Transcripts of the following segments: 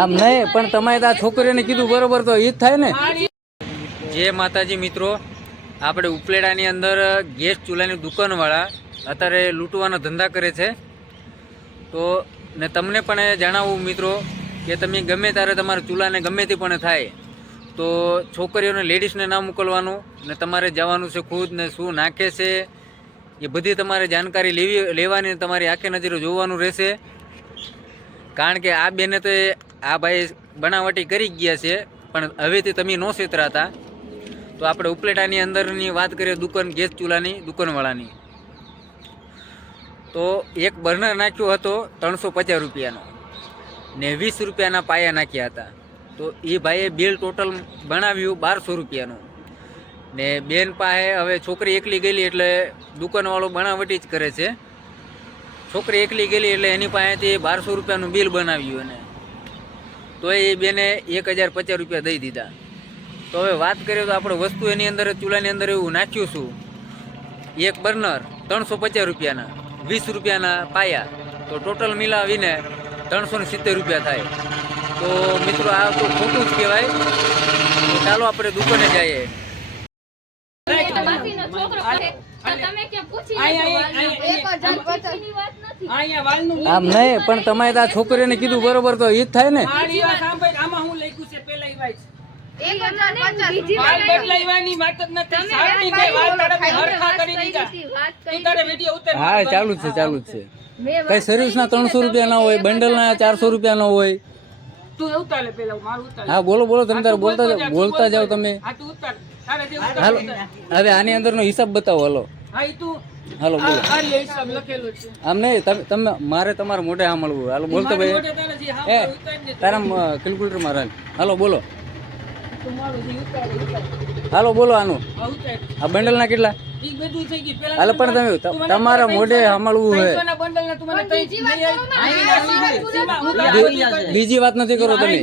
આમ નહીં પણ તમે આ છોકરીને કીધું બરોબર તો ઈ જ થાય ને. જય માતાજી મિત્રો, આપણે ઉપલેડાની અંદર ગેસ ચૂલાની દુકાનવાળા અત્યારે લૂંટવાના ધંધા કરે છે. તો ને તમને પણ જણાવું મિત્રો કે તમે ગમે ત્યારે તમારા ચૂલાને ગમે તે પણ થાય તો છોકરીઓને લેડીઝને ના મોકલવાનું ને તમારે જવાનું છે ખુદ ને શું નાખે છે એ બધી તમારે જાણકારી લેવાની તમારી આંખે નજરે જોવાનું રહેશે. કારણ કે આ બેને તો આ ભાઈ બનાવટી કરી ગયા છે પણ હવેથી તમે ન છેતરાતા. તો આપણે ઉપલેટાની અંદરની વાત કરીએ દુકાન ગેસ ચૂલાની દુકાનવાળાની, તો એક બર્નર નાખ્યો હતો 350 રૂપિયાનો ને 20 રૂપિયાના પાયા નાખ્યા હતા. તો એ ભાઈએ બિલ ટોટલ બનાવ્યું 1200 રૂપિયાનું ને બેન પાસે હવે છોકરી એકલી ગયેલી એટલે દુકાનવાળો બનાવટી જ કરે છે. છોકરી એકલી ગયેલી એટલે એની પાસેથી 1200 રૂપિયાનું બિલ બનાવ્યું અને તો એ બેને 1050 રૂપિયા દઈ દીધા. તો હવે વાત કરીએ તો આપણે વસ્તુ એની અંદર ચૂલાની અંદર એવું નાખ્યું છું, એક બર્નર 350 રૂપિયાના 20 રૂપિયાના પાયા, તો ટોટલ મિલાવીને 370 રૂપિયા થાય. તો મિત્રો આ તો ખોટું જ કહેવાય. તો ચાલો આપણે દુકાને જઈએ. આમ નહીં પણ તમે આ છોકરીને કીધું બરોબર તો ઈ જ થાય ને. હા ચાલુ જ છે ચાલુ જ છે. કઈ સર્વિસ ના 300 રૂપિયા ના હોય, બંડલ ના 400 રૂપિયા ના હોય. હા બોલો બોલો તમે તારે બોલતા જાઓ તમે. હાલો હવે આની અંદર નો હિસાબ બતાવો. હાલો હાલો બોલો. આમ નહીં તમે મારે તમારા મોઢે સાંભળવું. હાલો બોલતો ભાઈ તારા કેલ્ક્યુલેટર માં રાખ. હાલો બોલો. હાલો બોલો. આનું આ બંડલ ના કેટલા? હાલો પણ તમે તમારા મોઢે સાંભળવું હોય. બીજી વાત નથી કરો તમે.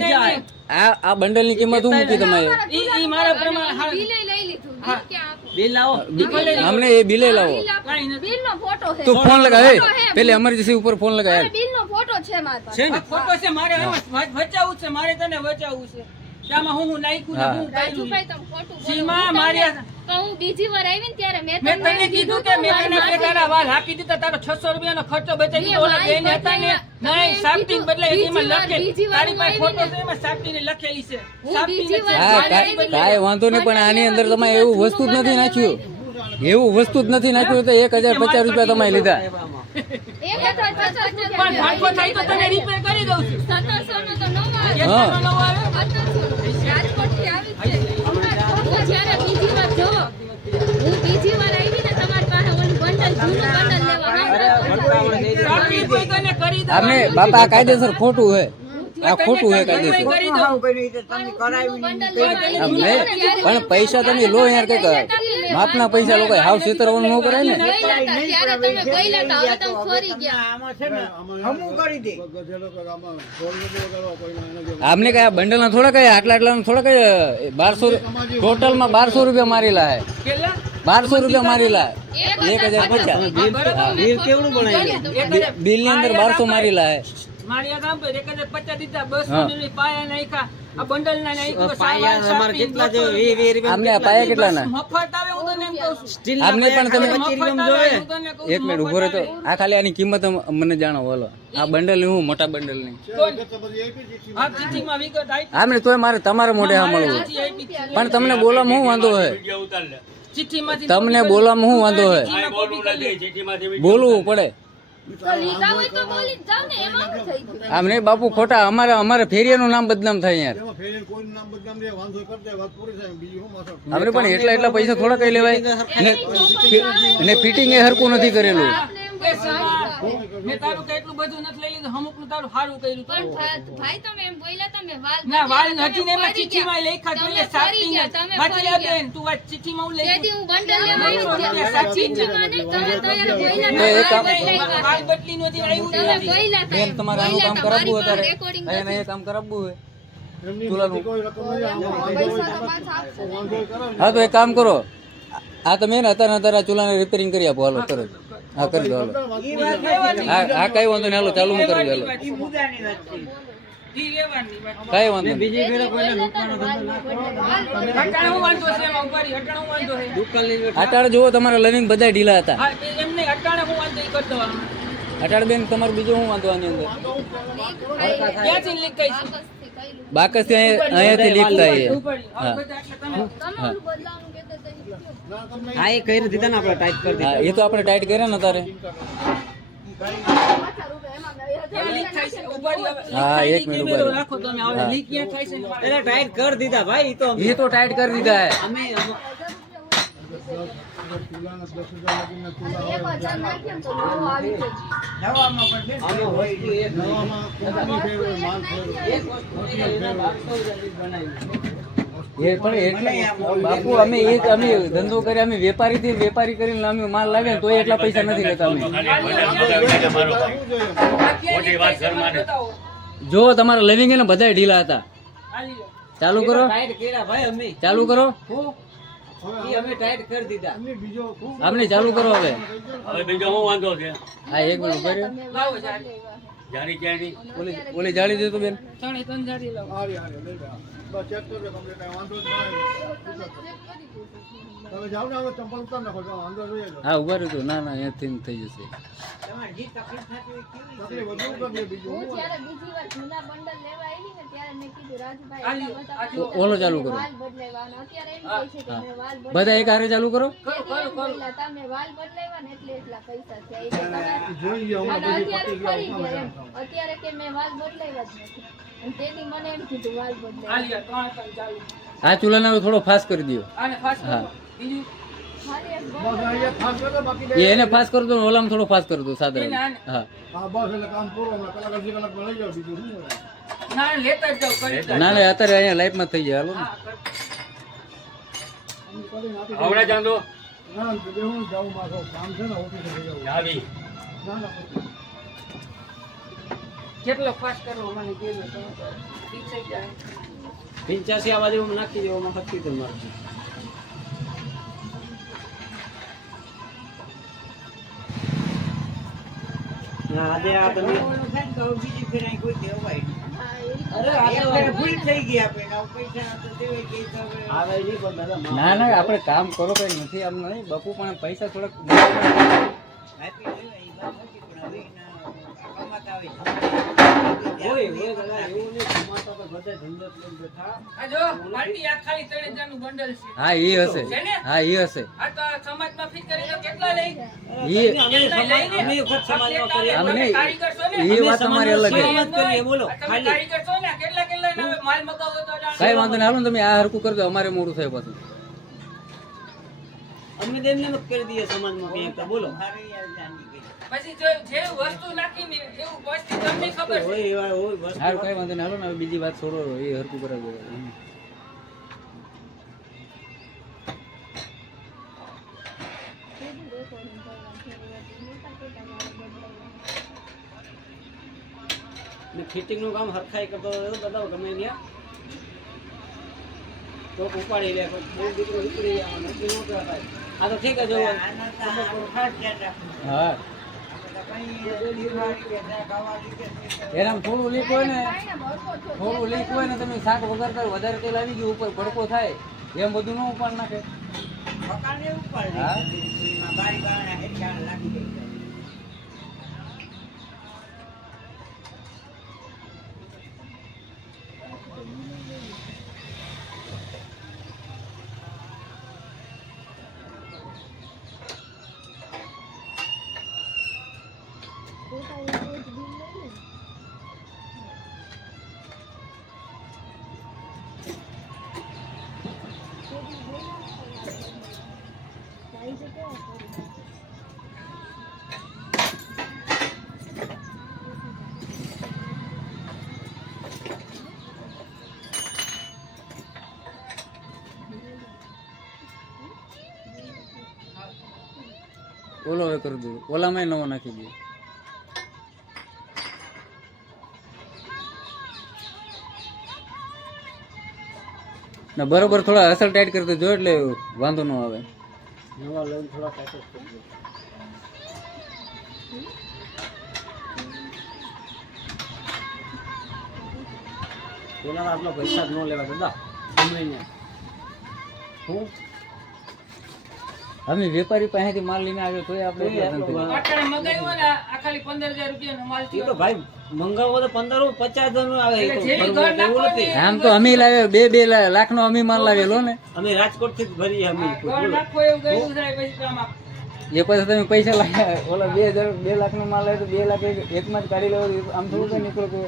આ બંડલ ની કિંમત શું મૂકી તમારે? અમને એ બિલે લાવો. તું ફોન લગાવે પેલે એમરજન્સી ઉપર ફોન લગાવે. બીજી વાર આવી ને ત્યારે મેં તને કીધું કે મેં તને પેટાના વાળ હાકી દીધા, તારો 600 રૂપિયાનો ખર્ચો બચાવી દીધો. ઓલા બેન હતા ને નહીં સાફટિંગ બદલે એમાં લખેલ તારી પાસે ફોટો છે એમાં સાફટિંગ લખેલી છે. કાંઈ વાંધો નહીં પણ આની અંદર તમે એવું વસ્તુ જ નથી નાખ્યું. એવું વસ્તુ જ નથી નાખ્યું તો 1050 રૂપિયા તમે લીધા. આપણે બાપા આ કાયદેસર ખોટું હે. આ ખોટું હે કાયદેસર. પણ પૈસા તમે લો યાર, કઈક માપના પૈસા લોકો હાવ છેતરવાનું ન કરાય ને. આમને કઈ બંડલ ના થોડા કઈ આટલા આટલા થોડા કઈ 1200 ટોટલ માં 1200 રૂપિયા મારેલા હે. 1200 રૂપિયા મારેલા 1050 બિલ ની અંદર 1200 મારેલા હે. એક મિનિટ ઉભો રહે તો આ ખાલી આની કિંમત મને જાણો. બોલો આ બંડલ ની હું મોટા બંડલ ની આમને તોય મારે તમારે મોઢે સાંભળવું. પણ તમને બોલવામાં શું વાંધો હે? તમને બોલવામાં શું વાંધો હે? બોલવું પડે. આમ નહીં બાપુ ખોટા અમારે ફેરિયાનું નામ બદનામ થાય યાર. આપણે પણ એટલા પૈસા થોડા કઈ લેવાય ને ફિટિંગ એ હરકું નથી કરેલું. મેં તારું કે એટલું બધું નથી લઈ લીધું, અમુક નું તારું સારું કર્યું. પણ ભાઈ તમે એમ બોલ્યા તમે વાલ ના વાલ નથી ને એમાં ચિઠ્ઠીમાં લખ્યા જોઈએ સાચી બાકી આ બેન તું વાત ચિઠ્ઠીમાં લઈ તેથી હું બંડલ લેવા આવી સાચી ચિઠ્ઠીમાં નહીં તમે તો યાર બોલ્યા વાલ બદલી નો જે આવ્યું તમે બોલ્યા બેન તમારે આનું કામ કરાવવું અત્યારે એને એ કામ કરાવવું હે ચૂલાનું. હા તો એક કામ કરો, આ તમે ને અત્યારે ચૂલાને રિપેરિંગ કરી આપો. હાલો તરત હા કરી દો હાલો. ઈ વાત રહેવાની. હા કઈ વાંધો નહીં હાલો ચાલુ હું કરી દો હાલો. ઈ મુદ્દાની વાત છે. ઈ રહેવાની વાત. કઈ વાંધો નહીં. બીજી ફેરે કોઈને લૂંટવાનો ધંધો ના કરો. હટાણ હું વાંધો છે એમાં ઉભા રહી, હટાણ હું વાંધો છે. દુકાનની અંદર અટાળ જુઓ તમારા લવિંગ બધા ઢીલા હતા. હા એમને હટાણે હું વાંધો ઈ કરી દો. અટાળ બેન તમારું બીજું શું વાંધો આની અંદર? ક્યાંથી લીક થઈ છે? બાકસ અહીંયાથી લીક થાય છે. ઉપાડી. હવે બધા એટલે તમે હા હા એ કરી દીધા ને આપણે ટાઈટ કરી હા એ તો આપણે ટાઈટ કર્યા ને તારે. ક્યાં લીક થાય છે? ઉપાડી હવે. હા, લીક એક થાય મિનિટ કેમેરો ઉભા રહો. રાખો તમે. હવે લીક ક્યાં થાય છે? દીધા ટાઈટ કરી દીધા ભાઈ ઈ તો એ તો ટાઈટ કરી દીધા હે. અમે અમે હોય તો એક એ પણ એટલે બાપુ અમે ધંધો કરી અમે વેપારી કરીને અમે માલ લાવીએ ને તો એટલા પૈસા નથી લેતા અમે. બતાવો. જો તમારા લવિંગ ને બધા ઢીલા હતા. હાલી લો. ચાલુ કરો ટાઈટ કર્યા ભાઈ અમે ચાલુ કરો ઈ અમે ટાઈટ કરી દીધા આપણે ચાલુ કરો હવે. હવે બીજો શું વાંધો છે? હા એક મિનિટ ઉભા રહ્યો. લાવો જાડી. જાણી ક્યાંય નહીં. ઓલી જાળી દે તો બેન. ત્રણે ત્રણ જાડી લાવો. હા ઉભા રહ્યો તો ના અહીંયાથી થઈ જશે. તમારે જે તકલીફ થતી હોય કેવી ઓલો ચાલુ કરો બધા એક હારે ચાલુ કરો. કરો કરો કરો. અત્યારે કે મેં વાલ બદલાવ્યા જ નથી અને તેથી મને એમ કીધું વાલ બદલાવ્યા. હાલી લો. ત્રણે ત્રણ ચાલુ. આ ચૂલાને હવે થોડો ફાસ્ટ કરી દો. આને ફાસ્ટ કરો. હા. બીજું મારે એક એ એને ફાસ્ટ કરી દો ને ઓલામાં થોડો ફાસ્ટ કરી દો સાદા. એને આને. હા ના લેતા જ જાઓ. કરી જાઓ. ના ના અત્યારે અહીંયા લાઈફમાં થઈ જાય હાલો ને. હા, કરી. હમણાં ચાંદો ચાવી. કેટલો ફાસ્ટ કરવો મને કહેજો તમે તો. ઠીક થઈ જાય. 85 આ બાજુ નાખી દેવો માં 70 મારજો ના આજે આ તમે બીજી ફેર અહીં કોઈ દેવાય અરે આ તો ભૂલ થઈ ગઈ આપણે પૈસા તો દેવાય કે આવે નહીં પણ દાદા ના ના આપણે કામ કરો કઈ નથી આમ નહીં બાપુ પણ પૈસા થોડાક હેપી દેવાય વાત નથી પણ હવે કમાતા આવે હોય દાદા એવું નહીં કમાતા તો બધા ધંધો લઈને બેઠા આ જો પાર્ટી આ ખાલી 3000 નું બંડલ છે. હા એ હશે હા એ હશે. આ તો સમાજમાં ફિટ કરીને કેટલા લઈ? અમે વખત સમાજમાં કરીએ આમ તમે નહીં. કારીગર છો ને? એ વાત તમારી અલગ છે. સમાજ કરીએ બોલો આ તમે ખાલી કારીગર છો ને? કેટલા કેટલા એના માલ મગાવો તો જાણો. કઈ વાંધો નહીં હાલો ને તમે આ હરકું કરી દો અમારે મોડું થાય પાછું. અમે તો એમને મત કરી દઈએ સમાજમાં કંઈક તો બોલો પછી જે વસ્તુ નાખીને એવું વસ્તુ તમને ખબર છે. હોય એવા હોય બસ સારું કઈ વાંધો નહીં હાલો ને હવે બીજી વાત છોડો એ હરકું કરાવી દો. ને ફિટિંગ નું કામ હરખાઈ કરતો હોય તો બતાવો ગમે ત્યાં તો ઉપાડી લે પણ બહુ દીકરો ઉપડી જાય નક્કી ન કરાય આ તો ઠીક જ હોય હા એનામ થોડું લીક હોય ને તમે શાક વગર વધારે તેલ આવી ગયું ઉપર ભડકો થાય એમ બધું ન ઉપાડ નાખે. હા ઓલો હવે કરી દો ઓલામાં નવો નાખી દો. ના બરોબર થોડા અસલ ટાઈટ કરી દેજો એટલે વાંધો ન આવે. નવા લઈને થોડા ટાઈટ કરી દો પેલા આપણો પૈસા જ ન લેવા દાદા ગમે હું અમે વેપારી પાસેથી માલ લઈને આવ્યો તોય આપણે એટલા ધંધે. અત્યારે મગાવ્યો ને આ ખાલી 15,000 રૂપિયાનો માલ એ થયો. તો ભાઈ મંગાવો તો 15-50 નું આવે એ તો એટલે જેવી ભરવું ઘર એવું નાખો નથી. ને આમ તો અમે લાવ્યો 2 લાખનો અમે માલ લાવેલો ને અમે રાજકોટ થી જ ભરીએ અમે ઘર નાખો એવું ગયું થાય પછી તો આમાં એ પછી તમે પૈસા લાવ્યા ઓલા 2 લાખનો માલ લાવ્યો તો 2 લાખ એકમાં જ કાઢી લેવો આમ થોડું કઈ નીકળો કે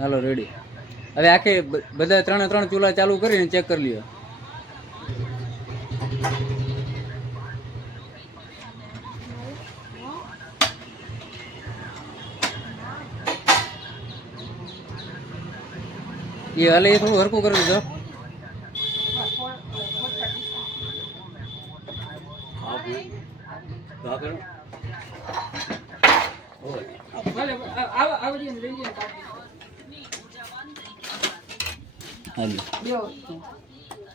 હાલો રેડી. હવે આખે બધા 3 ચૂલા ચાલુ કરીને ચેક કરી લ્યો. એ હાલે એ થોડું હરકું કરી દીધો. તો આ કરો. ભલે આવડી ને લઈ લે કાઢી. હાલો બેહો.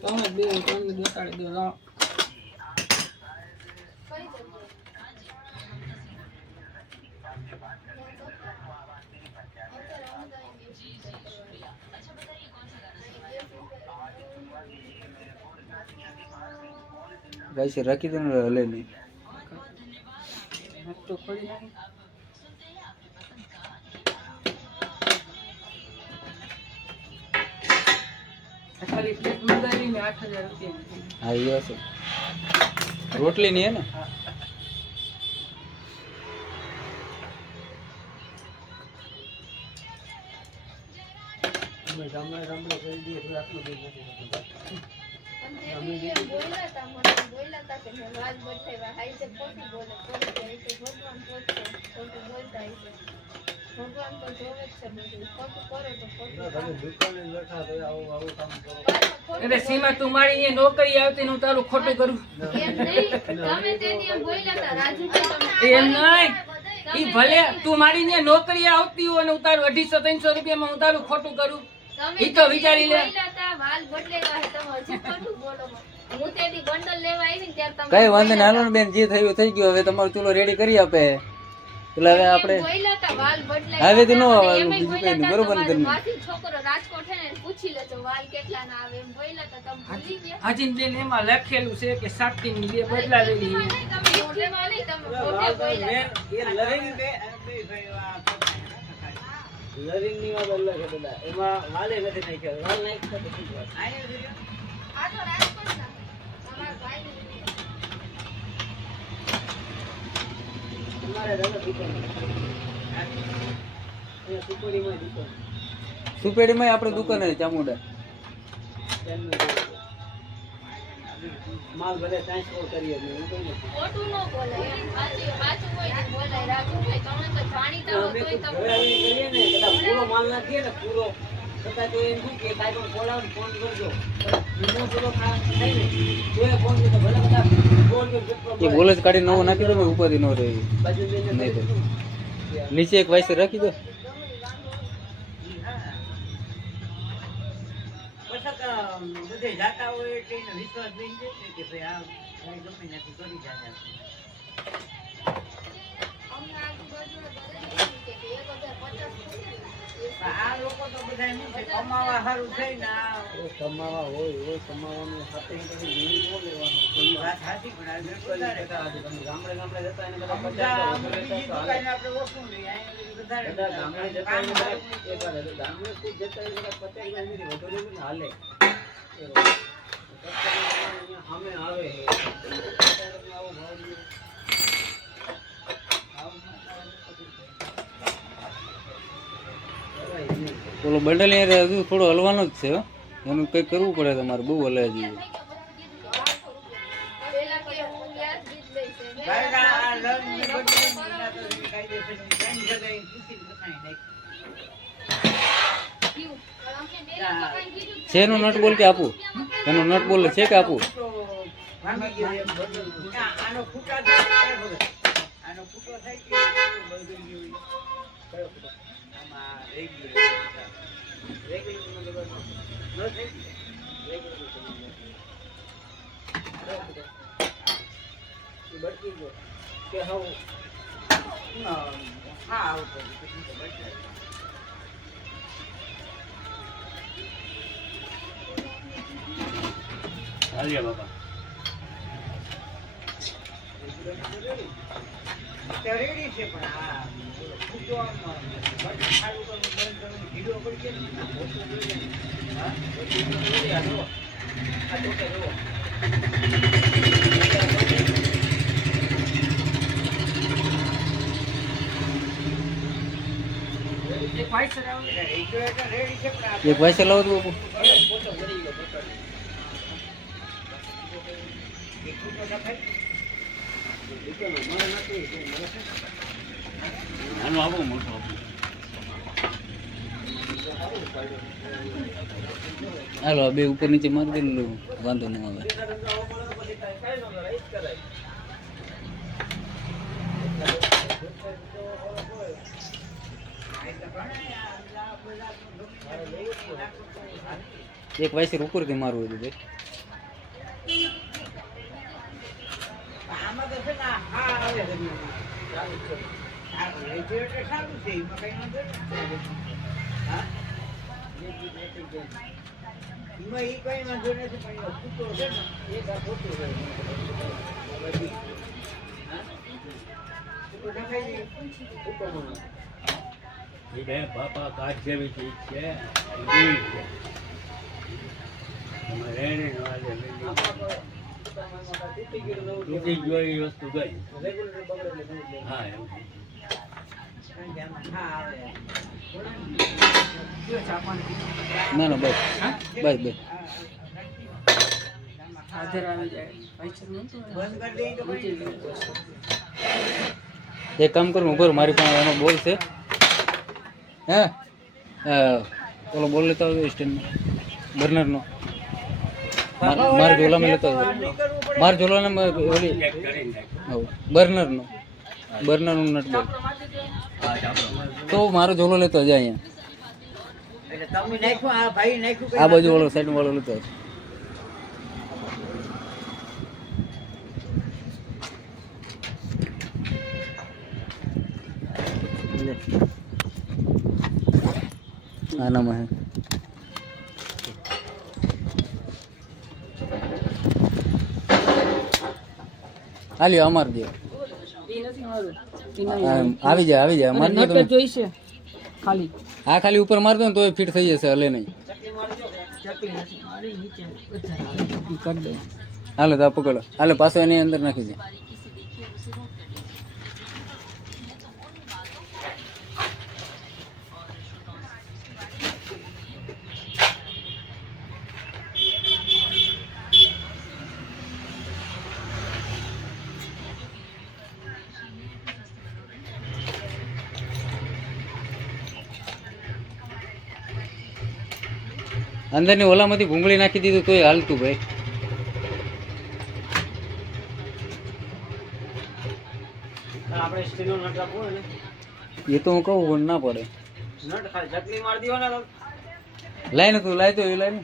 તમે બેહો, તમને દેખાડી દો. લાવો. પૈસે રાખી દો ને હલે નહીં. હાથ તો ખોલી નાખી. આ ખાલી પ્લેટ મંગાવી ને 8,000 રૂપિયા. હા એ હશે રોટલી ની હે ને. અમે ગામડે કરી દઈએ તો આટલું દઈ નથી. પણ તે દી એમ બોલ્યા તા, મને બોલ્યા તા કે મેં વાત બતાવ્યા. હાઈ છે ખોટું બોલે, ખોટું બોલે. એ તો ભગવાન પોતે ખોટું બોલતા હશે. ભગવાન તો જોવે જ છે બધું. ખોટું કરે તો ખોટું કામ. તમે દુકાને બેઠા તો આવું કામ કરો. પાછું ખોટું એટલે સીમા તું મારી અહીંયા નોકરી આવતી ને હું તારું ખોટું કરું. એમ નહીં, તમે તે દી એમ બોલ્યા તા, રાજુભાઈ તમે એમ નહીં. ઈ ભલે તું મારી ત્યાં નોકરી આવતી હોય ને હું તારું 250-300 રૂપિયામાં હું તારું ખોટું કરું. તમે ઈ તો વિચારી લે. બોલ્યા તા, વાલ બદલેલા હે, તમે હજી ખોટું બોલો. હું તે દી બંડલ લેવા આવી ને ત્યારે તમે કઈ વાંધો નહીં. હાલો ને બેન, જે થયું થઈ ગયું. હવે તમારો ચૂલો રેડી કરી આપે એટલે હવે આપણે બોલ્યા તા, વાલ બદલાય. હવે તો નો અને આવે, એમેય બીજું કઈ નહીં. બોલ્યા તા, બરોબર ને તમારો તમને? વાસી છોકરો રાજકોટ છે ને એને પૂછી લેજો વાલ કેટલા ના આવે એમ બોલ્યા તા. તમે ભૂલી ગયા? હાજી બેન એમાં લખેલું છે કે 7 ની 2 બદલાવેલી છે. તમે મોઢેમાં નહીં, તમે મોઢે બોલ્યા તા. એ લવિંગ બે ભાઈ લવિંગ ની વાત અલગ છે દાદા. એમાં વાલે નથી નાખ્યા. વાલ નાખ્યા તો શું વાત? આ તો રાજકોટના. તમારા ભાઈની. તમારે દાદા દુકાન અહીંયા સુપડીમાં દુકાન સુપેડીમાં આપણે દુકાન છે ચામુંડા. માલ બધે ટ્રાન્સફર કરીએ અમે. હું કઈ નથી. ખોટું ન બોલાય એમ. સાચું હોય ને બોલાય. રાજુભાઈ તમે તો જાણીતા હો અમે તોય તો તમે ઘરે આવીને કરીએ ને કદાચ પૂરો માલ નાખીએ ને પૂરો છતાં તો એમ શું કે કાંઈ પણ બોલાવો ને ફોન કરજો. જૂનો પૂરો થાય ને તોય ફોન કરજો. ભલે બધા ફોન કરજો. એ બોલે જ કાઢી નવો નાખી દો ને ઉપાધિ ન રહે. બાજુ જઈને નહીં તો. કરી નીચે એક વાયસર રાખી દો. પછી બધે જાતા હોય એટલે એને વિશ્વાસ લઈને જશે કે ભાઈ આ ભાઈ ગમે ત્યાંથી કરી જાય. અમને આજુબાજુના દરેક કે 1050 આ લોકો તો બધા શું છે કમાવા સારું થઈ ને કમાવા હોય કમાવાનું સાથે જીવી ન લેવાનું. એ વાત સાચી પણ આ વધારે ગામડે ગામડે જતા એને બધા 50 આપણે ઓછું લઈએ. અહીંયા વધારે ગામડે જતા એને બધા એક વાર ગામડે કોઈ જતા એને બધા 50 રૂપિયા વધુ લેવું ને હાલે. સામે આવે આવો ભાવ ઓલો બંડલ હજુ થોડો હલવાનો જ છે હો. એનું કંઈક કરવું પડે તમારે, બહુ હલે છે. પેલા કે હું યાદ જીત લઈશ ભાઈ ના આ લગ્ન ની બધી એના તો કાયદેસર ની ત્રણ જગ્યાએ પૂછી પસાઈ નાખી. છે એનો નટ બોલ કે આપું? એનો નટ બોલ છે કે આપું? તો ભાંગી ગયો એમ બધું. આનો ફૂટા થાય કયો ખબર? આનો ફૂટો થાય કે બગડી ગયું કયો ફૂટો? આમાં રેગ્યુલર રેગ્યુલર ન થઈ રેગ્યુલર બચી ગયો કે હવે હા આવતો બચાય. હાલ્યા બાપા. રેડી છે પણ આ ફૂટો આમ બટન ચાલુ કરવું બંધ કરવું ઢીલો પડી ગયો ને મોટો જોઈ લે. હા બધું જોઈ લે. આ જુઓ. આ તો કે જુઓ. એક વાઇટ સર આવે એટલે રેગ્યુલેટર રેડી છે પણ આ એક પૈસા લાવો તો બાપુ. ફોટો ભરી ગયો ફોટો. એક ફૂટો દેખાય? દીકરો મને નથી મને છે. નાનું આપું મોટું આપું. હાલો બે ઉપર નીચે મારી દેલું, વાંધો ન આવે. એક વાયસર ઉપરથી મારવું હતું ભાઈ. આમાં તો છે ને આ આવે છે ચાલુ છે. આ રેગ્યુલેટર સારું છે એમાં કઈ વાંધો નથી. હા એમાં ઈ કઈ વાંધો નથી પણ એનો ફૂટો છે ને એક આ ખોટું છે. બધી હા ફૂટો દેખાય છે ફૂટો મને એ બે બાપા કાચ જેવી ચીજ છે. ઈ છે. તમે રેડી ન વાલે તૂટી ગયો એ વસ્તુ ગઈ. હા એમ. હા આવે ના ના બસ બસ બસ. હાજર આવી જાય વાઇટ સર નહોતું ને. બંધ કરી દઈ તો બચી કઈ ગયું. એક કામ કરું ઉપર, મારી પાસે એનો બોલ છે. હે ઓલો બોલ લેતો આવ્યો સ્ટેન્ડનો બર્નરનો. મારા ઝોલામાં લેતો આવ્યો. મારા ઝોલામાં ઓલી ચેક કરીને નાખ. બર્નરનો નટ બોલ. હા ચાલો. તો મારો ઝોલો લેતો જાય અહીંયા. એટલે તમે નાખ્યું આ ભાઈ નાખ્યું આ બાજુ વાળો સાઈડ વાળો લેતો જાય. આનામાં હે હાલ્યો અમાર દે. ઈ નથી મારું. ઈ નહીં. આવી જાય અમાર અને દે નટ તમે. જ જોઈશે ખાલી. આ ખાલી ઉપર માર દો ને તોય ફિટ થઈ જશે, હલે નહીં. ચકલી નથી મારી નીચે બધા આવે ઈ કરી દે. હાલો તો આ પકડો. હાલો પાછો એની અંદર નાખી દે. અંદરની ઓલામાંથી ભૂંગળી નાખી દીધું તોય હાલતું ભાઈ. આપણે સ્ટીલનો નટ આપવો ને એ તો હું કહું પણ ના પડે. નટ ખાલી ચકલી માર દીવો ને લાઈને તું લાય તો એ લાઈને.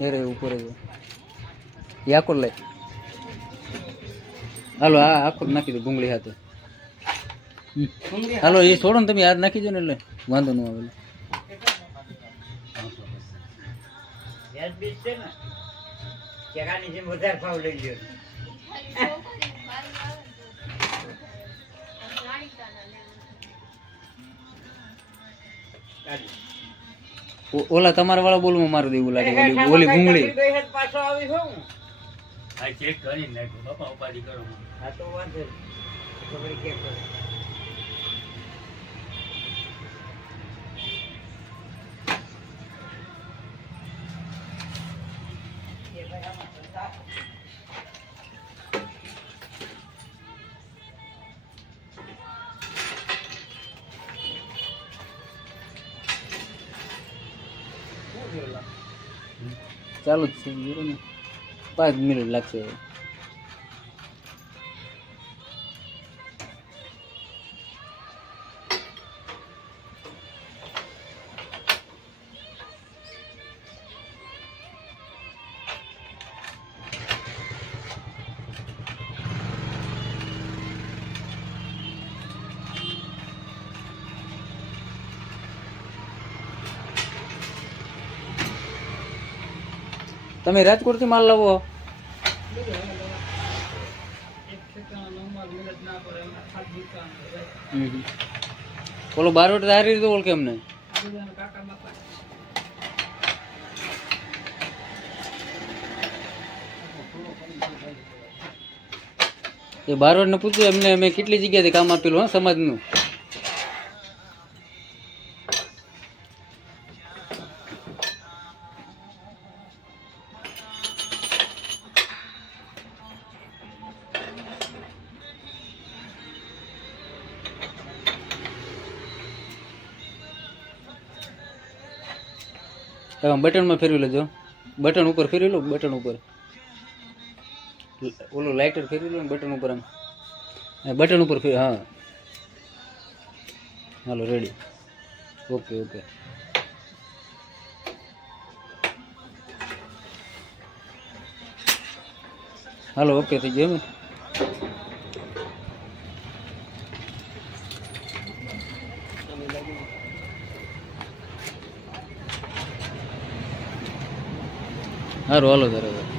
એ રે ઉપર એ આખો લાય. હાલો આ આખો નાખી દો ભૂંગળી હાથે. હાલો એ છોડો ને તમે યાદ નાખી દો ને એટલે વાંધો ન આવે. યાદ બીજ છે ને કેકાની જેમ વધારે ભાવ લઈ લ્યો. ઓલા તમારા વાળા બોલમાં મારું દેવું લાગે. ઓલી ભૂંગળી પાછો આવી છું આ ચેક કરીને નાખ્યું બાપા ઉપાધિ કરો. હા તો વાંધો ખબર કે ચાલુ જ છે જોરો ને 5 મિનિટ લાગશે હવે. તમે રાજકોટથી માલ લાવો? એક ઠેકાણાનો માલ મિલત ના પડે એમાં ખાસ દુકાન હોય. ઓલો બારોટ સારી રીતે ઓળખે એમને. આ બધાના કાકા બાપા એ બારોટ ને પૂછ્યું એમને મેં કેટલી જગ્યાથી કામ આપેલું હા સમાજનું. બટનમાં ફેરવી લેજો, બટન ઉપર ફેરવી લો, બટન ઉપર ઓલું લાઇટર ફેરવી લો ને બટન ઉપર આમ બટન ઉપર હા હાલો ready okay okay hello okay થઈ ગયું એમ. સારું હાલો તારે